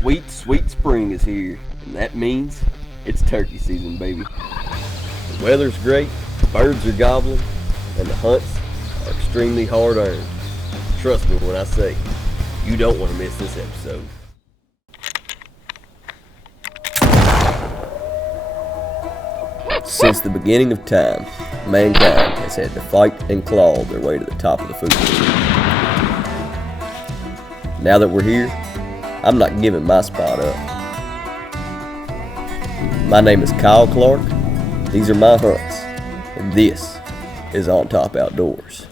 Sweet, sweet spring is here, and that means it's turkey season, baby. The weather's great, birds are gobbling, and the hunts are extremely hard earned. Trust me when I say, you don't want to miss this episode. Since the beginning of time, mankind has had to fight and claw their way to the top of the food chain. Now that we're here, I'm not giving my spot up. My name is Kyle Clark, these are my hunts, and this is On Top Outdoors.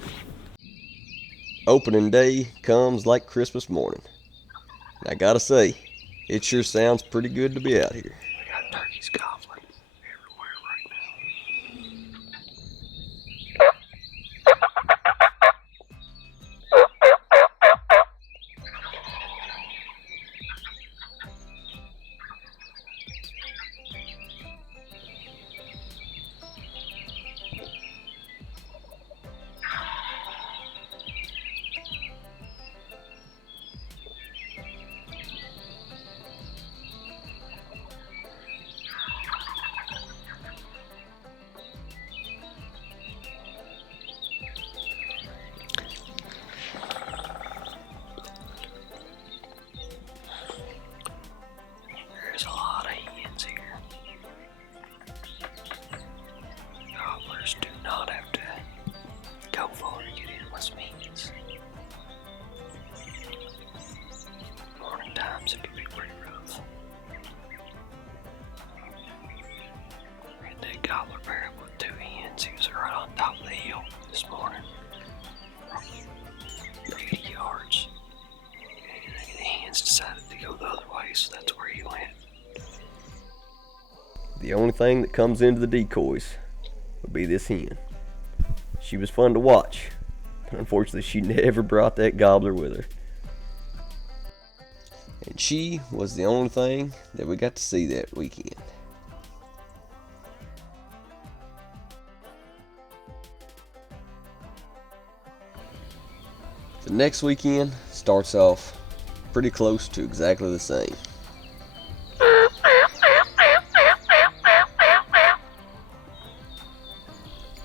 Opening day comes like Christmas morning. And I gotta say, it sure sounds pretty good to be out here. We got turkeys gobbling everywhere right now. There's a lot of hens here. Gobblers do not have to go far to get in with means. Morning times it can be pretty rough. We had that gobbler pair up with two hens. He was right on top of the hill this morning. 80 yards. And the hens decided to go the other way, so that's where he went. The only thing that comes into the decoys would be this hen. She was fun to watch, but unfortunately she never brought that gobbler with her. And she was the only thing that we got to see that weekend. The next weekend starts off pretty close to exactly the same.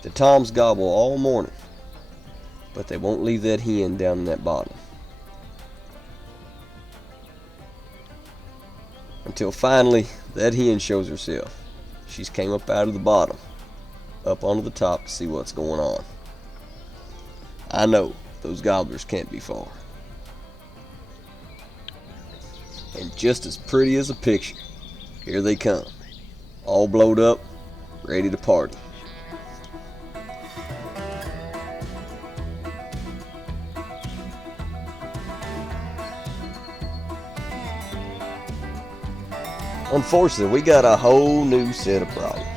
The toms gobble all morning, but they won't leave that hen down in that bottom. Until finally, that hen shows herself. She's came up out of the bottom, up onto the top to see what's going on. I know, those gobblers can't be far. And just as pretty as a picture, here they come, all blowed up, ready to party. Unfortunately, we got a whole new set of problems.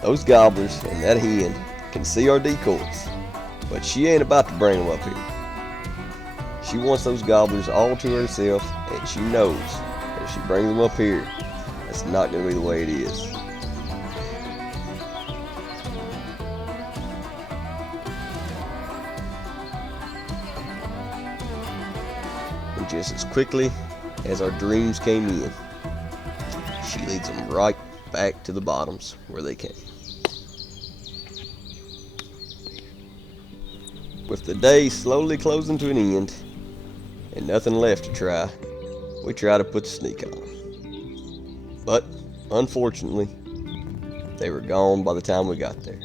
Those gobblers and that hen can see our decoys, but she ain't about to bring them up here. She wants those gobblers all to herself, and she knows that if she brings them up here, that's not going to be the way it is. And just as quickly as our dreams came in, she leads them right back to the bottoms where they came. With the day slowly closing to an end and nothing left to try, we try to put the sneak on. But unfortunately, they were gone by the time we got there.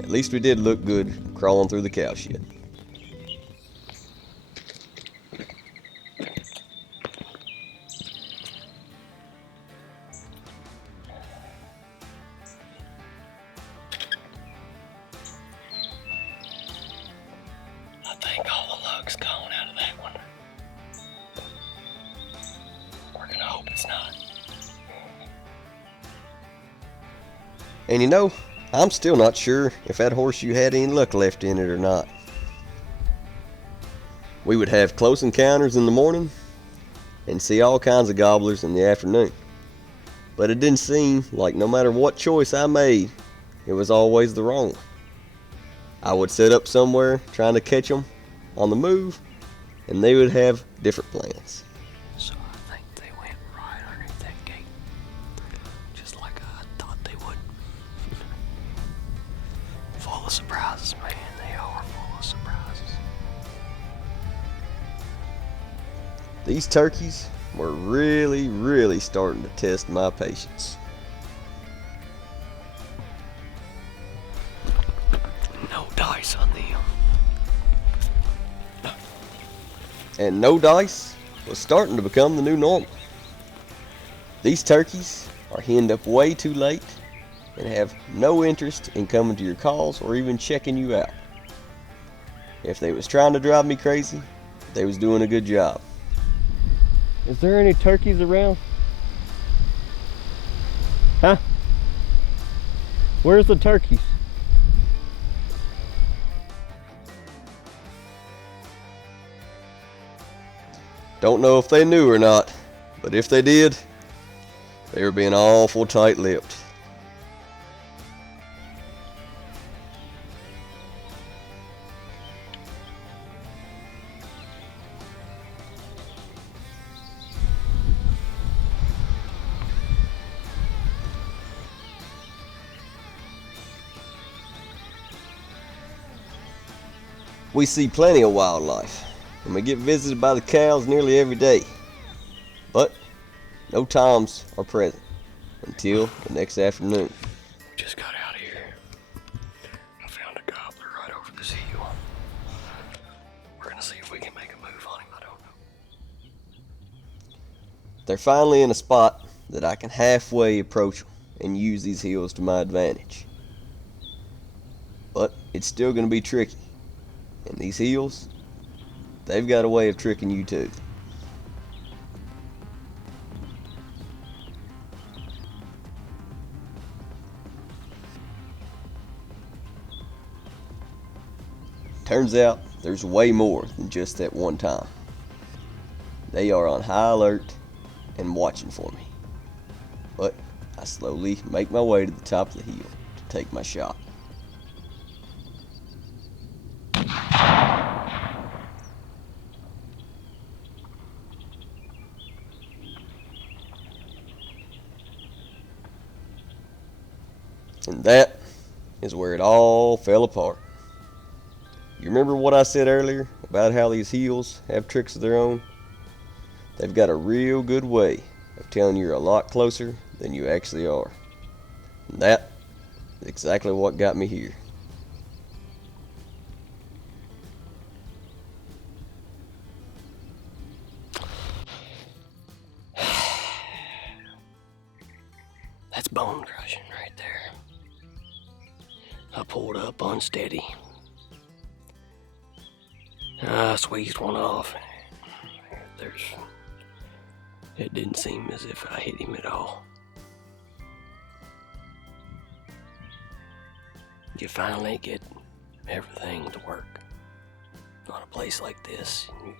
At least we did look good crawling through the cow shed. I think all the luck's gone out of that one. We're gonna hope it's not. And you know, I'm still not sure if that horseshoe had any luck left in it or not. We would have close encounters in the morning and see all kinds of gobblers in the afternoon. But it didn't seem like no matter what choice I made, it was always the wrong one. I would set up somewhere trying to catch them on the move, and they would have different plans. full of surprises, man. They are full of surprises. These turkeys were really starting to test my patience. No dice on them. And no dice was starting to become the new normal. These turkeys are henned up way too late and have no interest in coming to your calls or even checking you out. If they was trying to drive me crazy, they was doing a good job. Is there any turkeys around? Huh? Where's the turkeys? Don't know if they knew or not, but if they did, they were being awful tight-lipped. We see plenty of wildlife, and we get visited by the cows nearly every day. But no toms are present until the next afternoon. We just got out of here. I found a gobbler right over this hill. We're gonna see if we can make a move on him. I don't know. They're finally in a spot that I can halfway approach them and use these hills to my advantage. But it's still going to be tricky. And these hills, they've got a way of tricking you too. Turns out there's way more than just that one time. They are on high alert and watching for me. But I slowly make my way to the top of the hill to take my shot. And that is where it all fell apart. You remember what I said earlier about how these hills have tricks of their own? They've got a real good way of telling you're a lot closer than you actually are. And that is exactly what got me here. That's bone crushing right there. I pulled up unsteady. I squeezed one off. It didn't seem as if I hit him at all. You finally get everything to work on a place like this, and you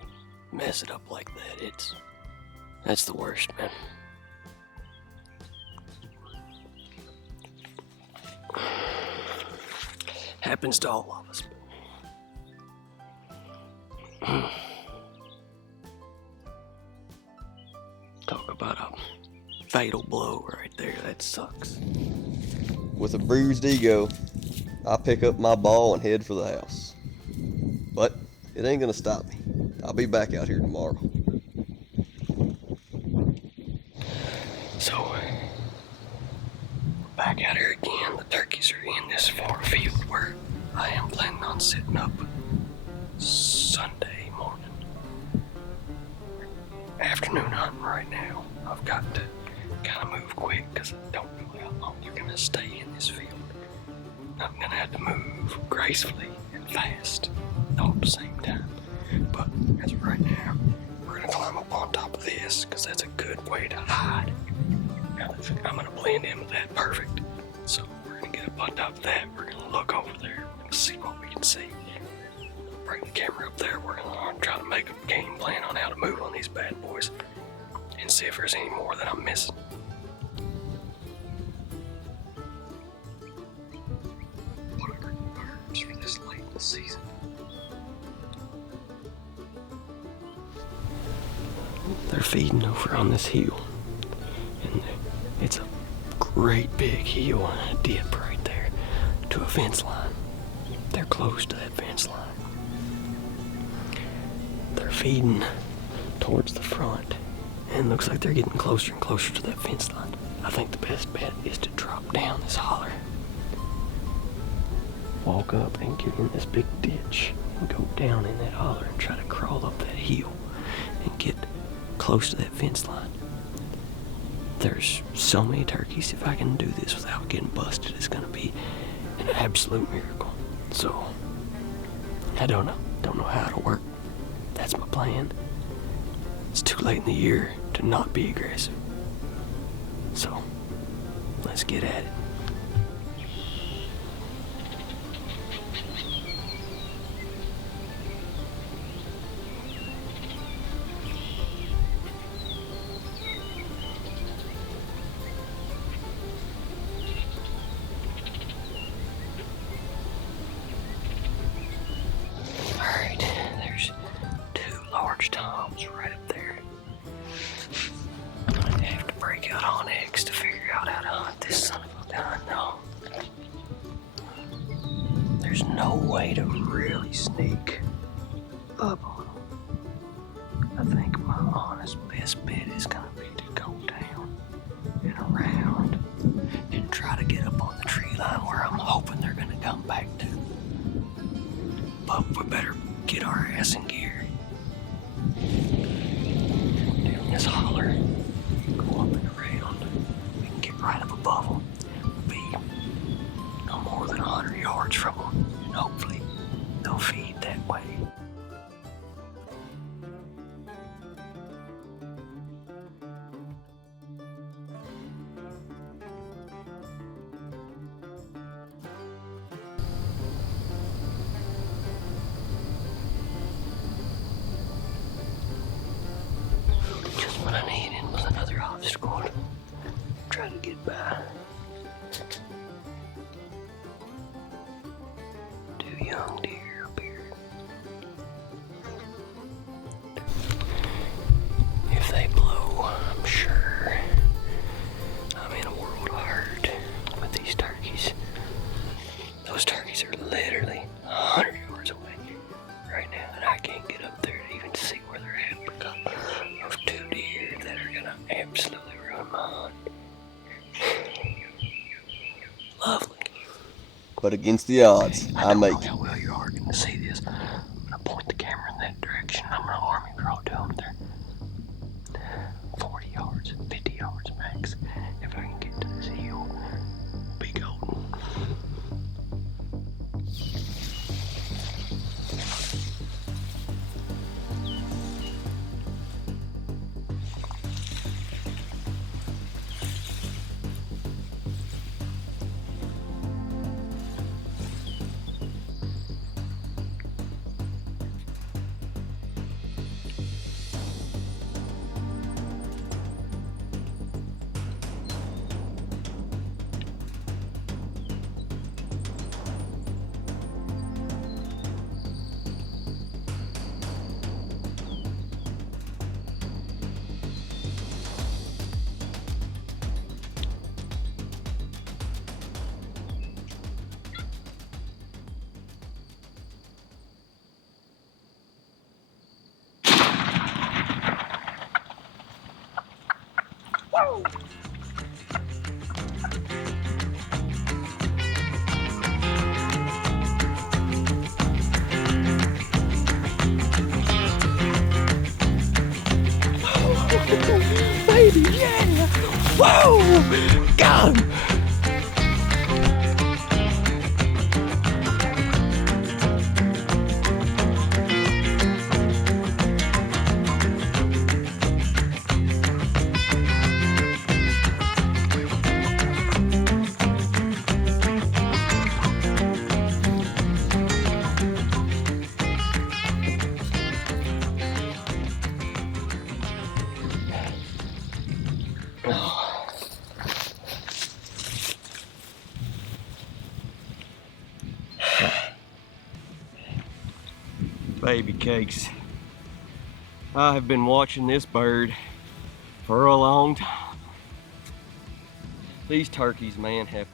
mess it up like that. That's the worst, man. Happens to all of us. Talk about a fatal blow right there. That sucks. With a bruised ego, I pick up my ball and head for the house. But it ain't gonna stop me. I'll be back out here tomorrow. So, we're back out here again. The turkeys are in this far field where I am planning on sitting up Sunday morning. Afternoon hunting right now. I've got to kind of move quick because I don't know how long you're going to stay in this field. I'm going to have to move gracefully and fast all at the same time. But as of right now, we're going to climb up on top of this because that's a good way to hide. I'm going to blend in with that perfect. So we're going to get up on top of that. We're going to look over there. We're going to see what we can see. Bring the camera up there. We're going to try to make a game plan on how to move on these bad boys and see if there's any more that I'm missing. What are birds for this late in the season? They're feeding over on this hill. And it's a great big hill and a dip right there to a fence line. they're close to that fence line. They're feeding towards the front, and it looks like they're getting closer and closer to that fence line. I think the best bet is to drop down this holler, walk up and get in this big ditch, and go down in that holler and try to crawl up that hill and get close to that fence line. There's so many turkeys. If I can do this without getting busted, it's gonna be an absolute miracle. So, I don't know how it'll work. That's my plan. It's too late in the year to not be aggressive. So, let's get at it. Alright, there's 2 large toms right up there. I have to break out on X to figure out how to hunt this son of a gun. No. There's no way to really sneak up on them. I think my honest best bet is gonna be to go down and around and try to get up on the tree line where I'm hoping they're gonna come back to. But we better get our ass in gear. Down this holler, go up and around. We can get right up above them. Be no more than 100 yards from them, and hopefully they'll feed that way. Just what I needed was another obstacle to try to get by. 2 young deer up here. If they blow, I'm sure I'm in a world of hurt with these turkeys. Those turkeys are literally 100 yards away right now, and I can't get up there to even see where they're at because of 2 deer that are gonna absolutely ruin my hunt. Lovely. But against the odds, I don't make know how well you are going to see this. I'm going to point the camera in that direction. I'm going to army draw to them. They're 40 yards, 50 yards max. If I can get to this hill, be golden. Baby, yeah! Whoa! Got him! Baby cakes. I have been watching this bird for a long time. These turkeys, man, have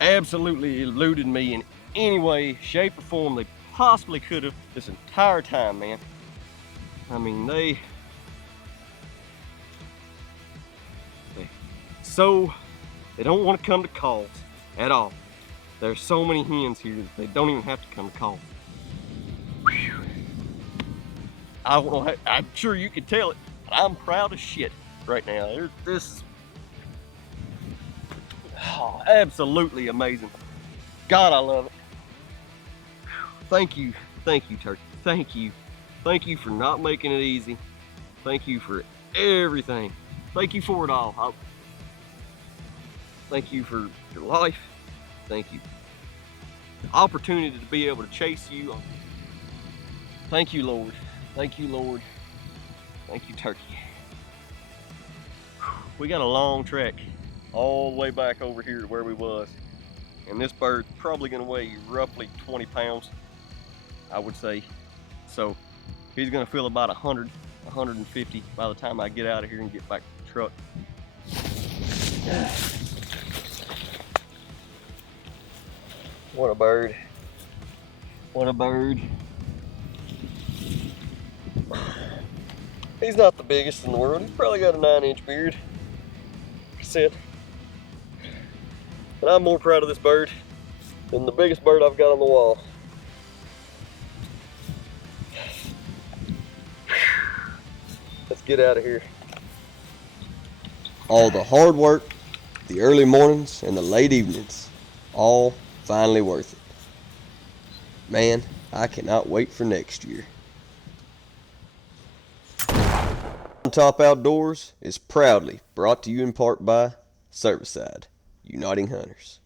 absolutely eluded me in any way, shape, or form they possibly could have this entire time, man. I mean, they don't want to come to calls at all. There's so many hens here that they don't even have to come to calls. I don't know, I'm sure you can tell it, but I'm proud as shit right now. This absolutely amazing. God, I love it. Thank you, turkey. Thank you for not making it easy. Thank you for everything. Thank you for it all. Thank you for your life. Thank you. The opportunity to be able to chase you. Thank you, Lord. Thank you, Lord. Thank you, turkey. We got a long trek all the way back over here to where we was. And this bird's probably gonna weigh roughly 20 pounds, I would say. So he's gonna feel about 100, 150 by the time I get out of here and get back to the truck. What a bird. What a bird. He's not the biggest in the world. He's probably got a 9-inch beard. That's it. But I'm more proud of this bird than the biggest bird I've got on the wall. Let's get out of here. All the hard work, the early mornings, and the late evenings, all finally worth it. Man, I cannot wait for next year. On Top Outdoors is proudly brought to you in part by Serviceside, Uniting Hunters.